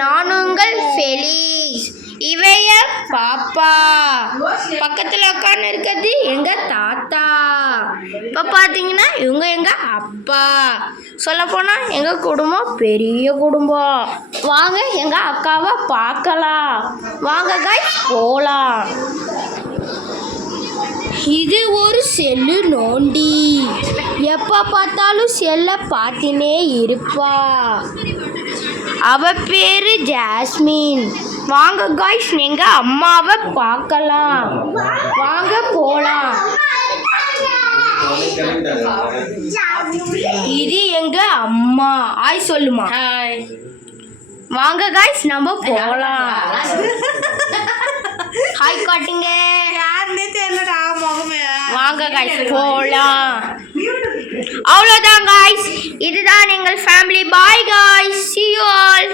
நான் உங்கள் ஃபெலிக்ஸ். இவைய பாப்பா. பக்கத்தில் உட்காந்து இருக்கிறது எங்கள் தாத்தா. இப்போ பார்த்தீங்கன்னா இவங்க எங்கள் அப்பா. சொல்லப்போனால் எங்கள் குடும்பம் பெரிய குடும்பம். வாங்க எங்கள் அக்காவை பார்க்கலாம். வாங்க காய்ஸ் போகலாம். இது ஒரு செல்லு நோண்டி. எப்போ பார்த்தாலும் செல்லை பார்த்தினே இருப்பா. அவ பேரு ஜாஸ்மின். வாங்க காய்ஸ் எங்க அம்மாவை பார்க்கலாம். வாங்க போலாம். இது எங்க அம்மா. ஹாய் சொல்லுமா. ஹாய். வாங்க காய்ஸ் நம்ம போலாம். ஹாய் காட்டுங்க. வாங்க காய்ஸ் போலாம். அவ்வளோதான் காய்ஸ். இதுதான் எங்கள் family. Bye guys. See you all.